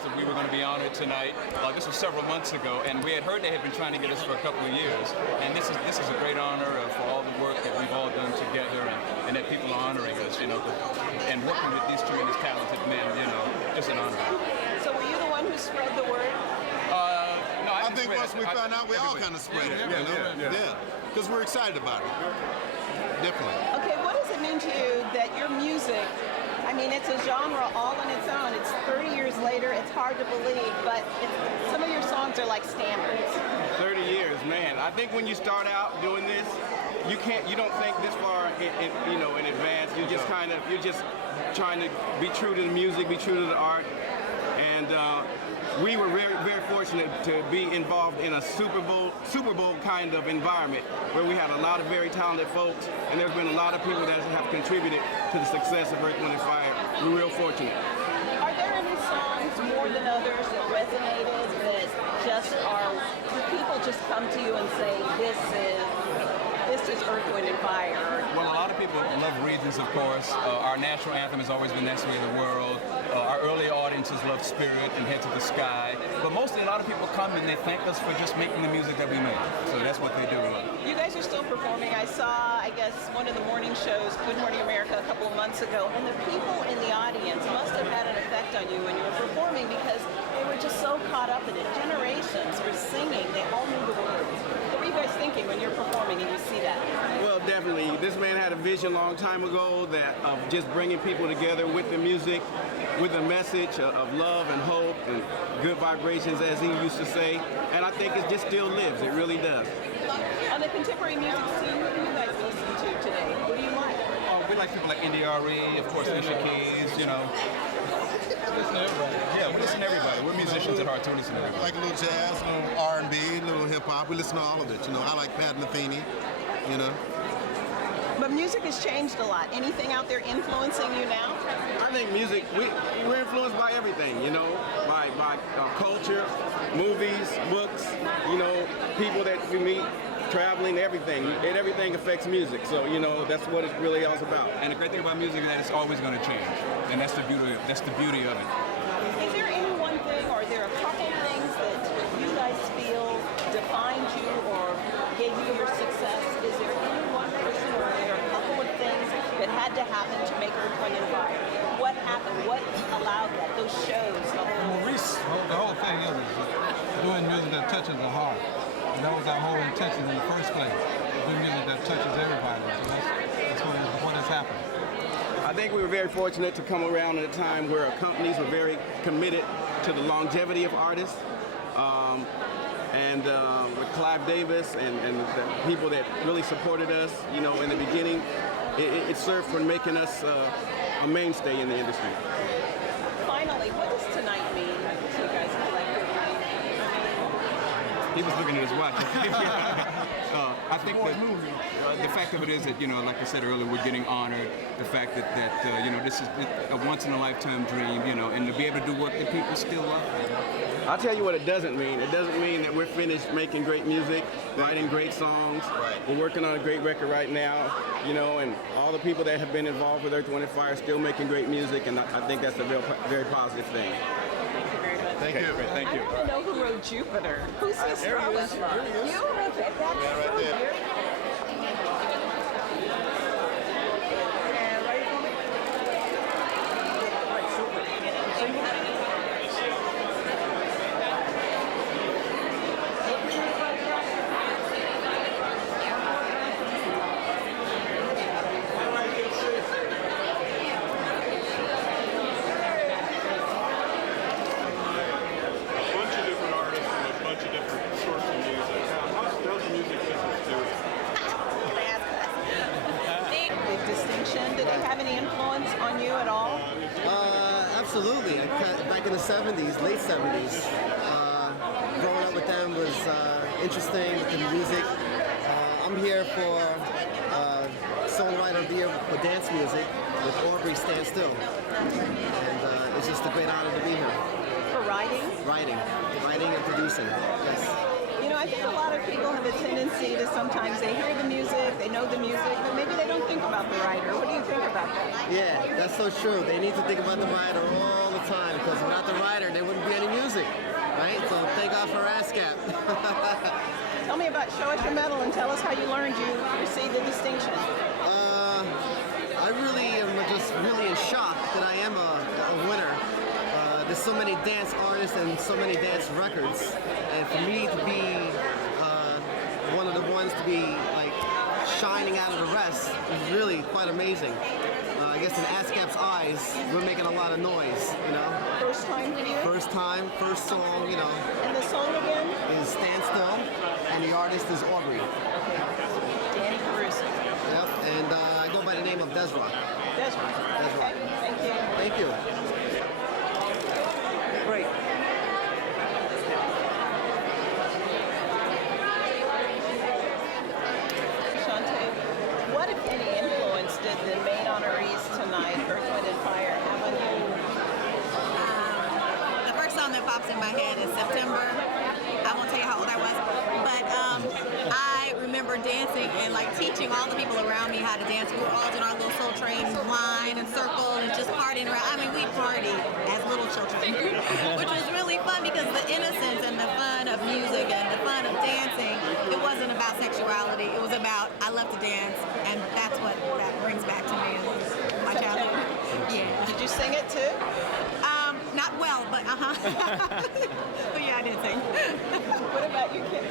announced that we were going to be honored tonight. This was several months ago, and we had heard they had been trying to get us for a couple of years. And this is a great honor for all the work that we've all done together, and that people are honoring us, and working with these tremendous talented men, just an honor. So were you the one who spread the word? No, I think once we found out, we all kind of spread it. Yeah. Because we're excited about it. Definitely. Okay, what does it mean to you that your music, I mean, it's a genre all on its own. It's 30 years later. It's hard to believe, but some of your songs are like standards. 30 years, man. I think when you start out doing this, you don't think this far in advance. You're just trying to be true to the music, be true to the art, and we were very, very fortunate to be involved in a Super Bowl kind of environment where we had a lot of very talented folks, and there's been a lot of people that have contributed to the success of Earth, Wind & Fire. We're real fortunate. Are there any songs more than others that resonated, that just do people just come to you and say, this is Earth, Wind & Fire? Well, a lot of people love Regions, of course. Our national anthem has always been Next Way of the World. Our early audiences love Spirit and Head to the Sky. But mostly a lot of people come and they thank us for just making the music that we make. So that's what they do. You guys are still performing. I saw, I guess, one of the morning shows, Good Morning America, a couple of months ago, and the people in the audience must have had an effect on you when you were performing because they were just so caught up in it. Generations were singing. They all knew the words. What were you guys thinking when you're performing and you see that? Well, definitely. This man had a vision a long time ago of just bringing people together with the music, with a message of love and hope and good vibrations, as he used to say. And I think it just still lives. It really does. On the contemporary music scene, what do you guys listen to today? What do you like? We like people like NDRE, of course, Alicia Keys, We listen to everybody. Yeah, we listen to everybody. We're musicians at heart, too. Listen to everybody. Like a little jazz, a little R&B, a little hip-hop. We listen to all of it. I like Pat Metheny, But music has changed a lot. Anything out there influencing you now? I think music, we're influenced by everything, by culture, movies, books, people that we meet, traveling, everything. Everything affects music, so that's what it's really all about. And the great thing about music is that it's always going to change, and that's the beauty of it. Is there any one thing, or are there a couple things that you guys feel defined you or gave you your success? Is there any one person, or are there a couple of things that had to happen to make Earth, Wind & Fire? What happened? What allowed that? Those shows? Maurice, the whole thing is doing music that touches the heart. And that was our whole intention in the first place. Doing music that touches everybody. So that's what has happened. I think we were very fortunate to come around at a time where companies were very committed to the longevity of artists. And with Clive Davis and the people that really supported us, in the beginning, it served for making us a mainstay in the industry. Finally, what does tonight mean to you guys collectively? He was looking at his watch. I think that the fact of it is that, like I said earlier, we're getting honored. The fact that this is a once-in-a-lifetime dream, and to be able to do work that people still love. I'll tell you what it doesn't mean. It doesn't mean that we're finished making great music, writing great songs. Right. We're working on a great record right now, and all the people that have been involved with Earth, Wind & Fire are still making great music, and I think that's a very positive thing. Thank you very much. Thank you. Thank you. I want to know who wrote Jupiter. Who's this from? You wrote it. That's so weird. Did they have any influence on you at all? Absolutely. Back in the 70s, late 70s, growing up with them was interesting with the music. I'm here for songwriter beer for dance music with Aubrey Stand Still. And it's just a great honor to be here. For writing? Writing and producing, yes. I think a lot of people have a tendency to sometimes they hear the music, they know the music, but maybe they don't think about the writer. What do you think about that? Yeah, that's so true. They need to think about the writer all the time because without the writer, there wouldn't be any music, right? So thank God for ASCAP. Tell me about Show Us Your Medal and tell us how you learned you received the distinction. I really am just really in shock that I am a winner. There's so many dance artists and so many dance records, and for me to be one of the ones to be like shining out of the rest is really quite amazing. I guess in ASCAP's eyes, we're making a lot of noise, you know. First time for you? First time, first song, you know. And the song again? Is Stand Still, and the artist is Aubrey. Danny Caruso. Yep, and I go by the name of Desra. Desra. Okay, thank you. Thank you. Great. Chante, what if any influence did the main honorees tonight, Earth, Wind and Fire, have on you? The first song that pops in my head is September. I won't tell you how old I was, but I remember dancing and like teaching all the people around me how to dance. We were all doing our little Soul Train line and circle and just partying around. I mean, we'd party as little children, which was really fun because the innocence and the fun of music and the fun of dancing, it wasn't about sexuality. It was about, I love to dance, and that's what that brings back to me in my childhood. Yeah. Did you sing it too? Not well, but but yeah, I did sing. What about you, Kenny?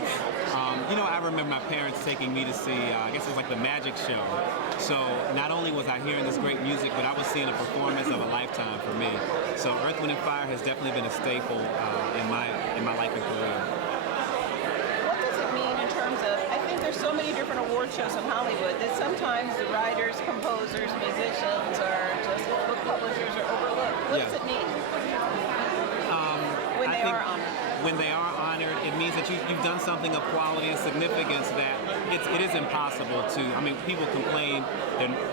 You know, I remember my parents taking me to see, I guess it was like the magic show. So not only was I hearing this great music, but I was seeing a performance of a lifetime for me. So Earth, Wind and Fire has definitely been a staple in my life and career. What does it mean in terms of, I think there's so many different award shows in Hollywood that sometimes the writers, composers, musicians, or just book publishers are overlooked. What does it mean? When they are honored. When they are honored, it means that you've done something of quality and significance that it is impossible to, I mean, people complain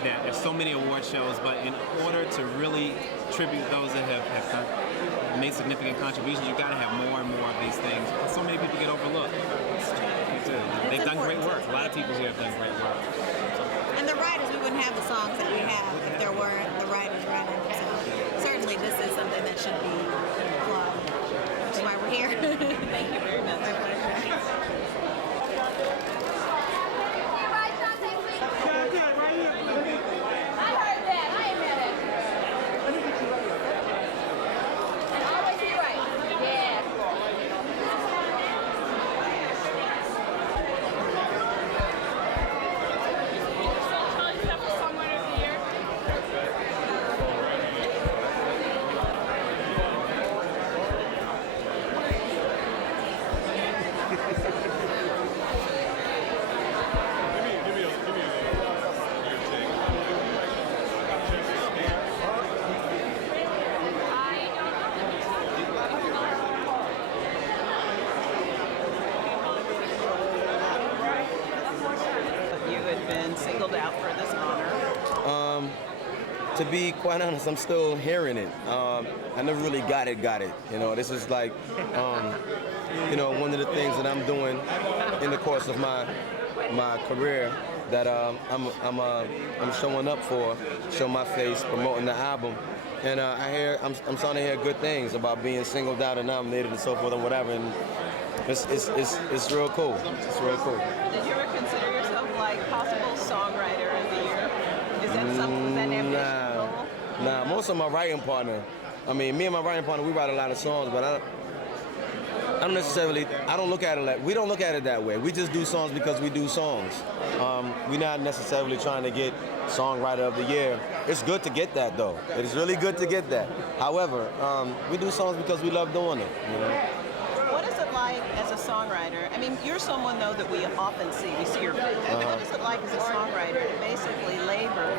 that there's so many award shows, but in order to really tribute those that have made significant contributions, you've got to have more and more of these things. So many people get overlooked. They've done great work. A lot of people here have done great work. And the writers, we wouldn't have the songs that we have if there weren't the writers writing them. So certainly this is something that should be applauded. That's why we're here. Thank you very much. Singled out for this honor? To be quite honest, I'm still hearing it. I never really got it. You know, this is like, you know, one of the things that I'm doing in the course of my career that I'm showing up for, show my face, promoting the album, and I'm starting to hear good things about being singled out and nominated and so forth and whatever, and it's real cool. It's real cool. Did you ever consider yourself like possible songwriter of the year? Is that something that ambitious goal? Nah, most of my writing partner. I mean, me and my writing partner, we write a lot of songs, but I don't look at it like, we don't look at it that way. We just do songs because we do songs. We're not necessarily trying to get songwriter of the year. It's good to get that though. It is really good to get that. However, we do songs because we love doing it. You know? What is it like as a songwriter? I mean, you're someone though that we often see. We see your face. What is it like as a songwriter to basically labor,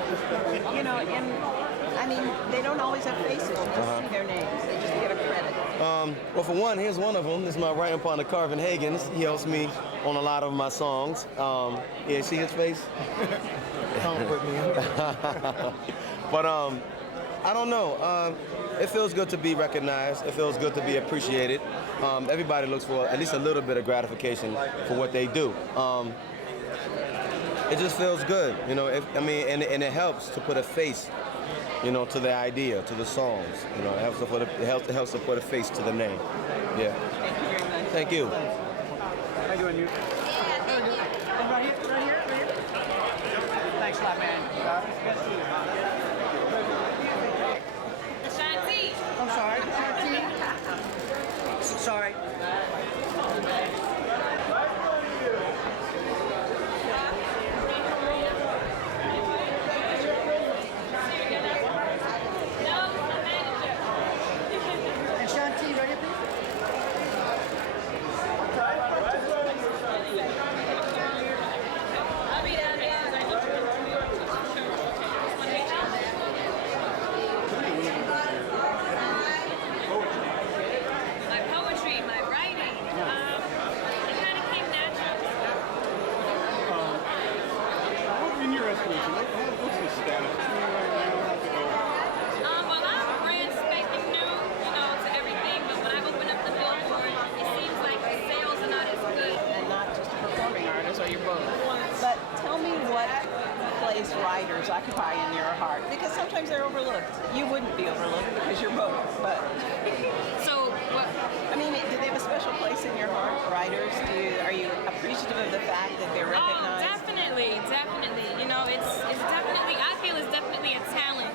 you know, and I mean, they don't always have faces. You just see their names. They just get a credit. Well, for one, here's one of them. This is my writing partner, Carvin Hagens. He helps me on a lot of my songs. Yeah, see his face? Don't put me in. But I don't know. It feels good to be recognized. It feels good to be appreciated. Everybody looks for at least a little bit of gratification for what they do. It just feels good, you know. And it helps to put a face, you know, to the idea, to the songs. You know, it helps to put a face to the name. Yeah. Thank you very much. Thank you. How you doing, you? Right here. Thanks a lot, man. Good to see you. Chante. I'm sorry. Sorry. And Chante, ready, please? I'll be down there. My poetry, my writing, it kind of came natural. In your estimation, what's the status right now? How's it going? Well, I'm brand spanking new, you know, to everything. But when I open up the billboard, it seems like the sales are not as good. And not just a performing artist, or you're both. But tell me what place writers occupy in your heart, because sometimes they're overlooked. You wouldn't be overlooked because you're both, but So, what? I mean, do they have a special place in your heart, writers? Are you appreciative of the fact that they're Oh, recognized? definitely. You know, it's definitely, I feel it's definitely a talent,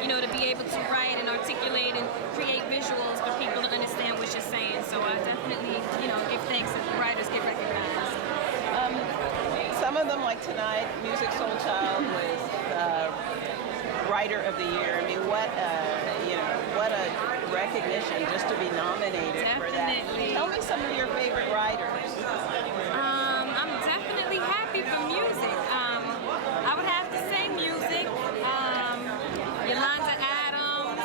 you know, to be able to write and articulate and create visuals for people to understand what you're saying. So I definitely, you know, give thanks that the writers get recognized. Some of them, like tonight, Music Soul Child was Writer of the Year. I mean, what a recognition just to be nominated for that. Definitely. Tell me some of your favorite writers. I'm definitely happy for music. I would have to say music. Yolanda Adams.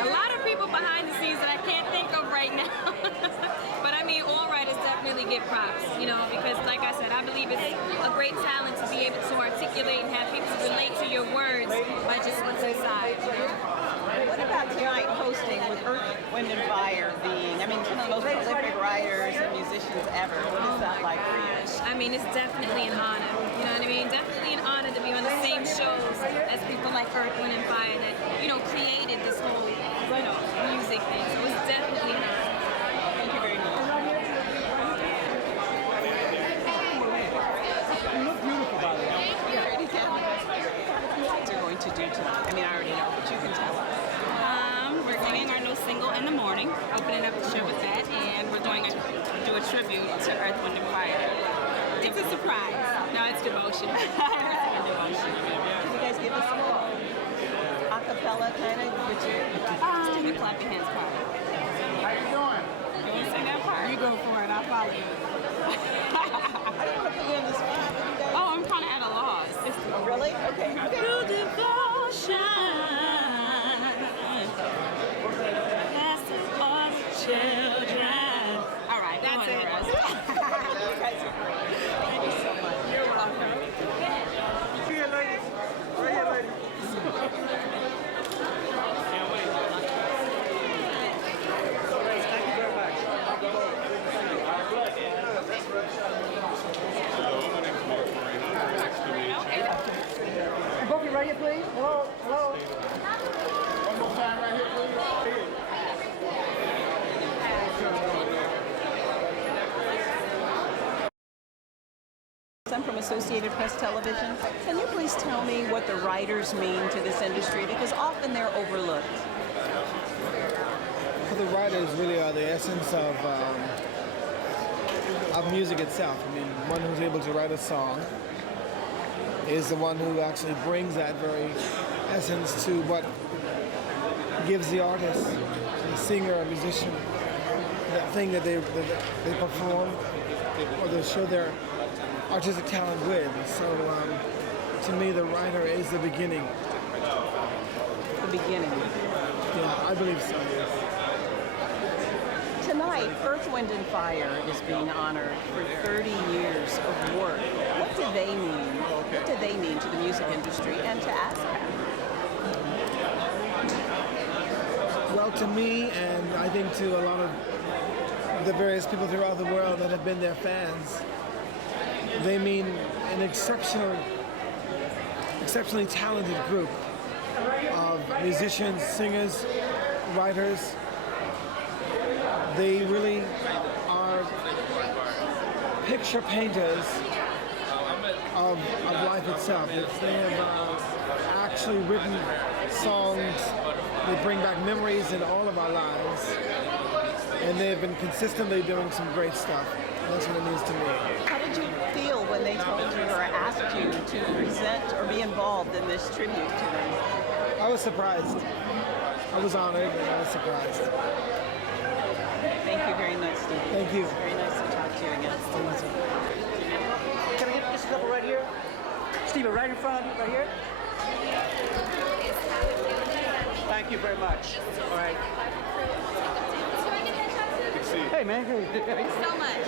A lot of people behind the scenes that I can't think of right now. But I mean, all writers definitely get props, you know, because like I said, I believe it's a great talent to be able to articulate and have people relate to your words by just what's inside. What about tonight hosting with Earth, Wind and Fire being, I mean, some of the most prolific writers and musicians ever? What is that like for you? I mean, it's definitely an honor. You know what I mean? Definitely an honor to be on the same shows as people like Earth, Wind and Fire that, you know, created this whole, you know, music thing. So it's definitely an honor. Thank you very much. You look beautiful, by the way. You already tell me what you're going to do tonight. I mean, I already know, but you can tell us. We're doing our new single In the Morning, opening up the show with that, and we're do a tribute to Earth, Wind and Fire. It's a surprise. No, it's devotion. Devotion. Can you guys give us a cappella kind of? Would you? Let's do the clap your hands part. How you doing? You want to sing that part? You go for it. I'll follow you. I don't want to put you on the spot, but you guys. Oh, I'm kind of at a loss. Oh, really? Okay. Through devotion, that's all the children. All right, that's it. You guys are great. Thank you so much. You're welcome. See you, ladies. Right here, ladies. Thank you very much. And both you right here, please. Hello, hello. One more time right here, please. I'm from Associated Press Television. Can you please tell me what the writers mean to this industry? Because often they're overlooked. Well, the writers really are the essence of music itself. I mean, one who's able to write a song is the one who actually brings that very essence to what gives the artist, the singer or musician, that thing that they perform or they show their artistic talent with. So to me, the writer is the beginning. The beginning. Yeah, I believe so, yes. Tonight, Earth, Wind and Fire is being honored for 30 years of work. What do they mean? What do they mean to the music industry and to ASCAP? Well, to me, and I think to a lot of the various people throughout the world that have been their fans, they mean an exceptionally talented group of musicians, singers, writers. They really are picture painters of life itself. They have actually written songs that bring back memories in all of our lives, and they have been consistently doing some great stuff. That's what it means to me. How did you feel when they told you or asked you to present or be involved in this tribute to them? I was surprised. I was honored and I was surprised. Thank you very much, Stevie. Thank you. It's very nice to talk to you again. Can I get just a couple right here? Stevie, right in front of you, right here. Thank you very much. All right. Good to see you. Hey, man. So much.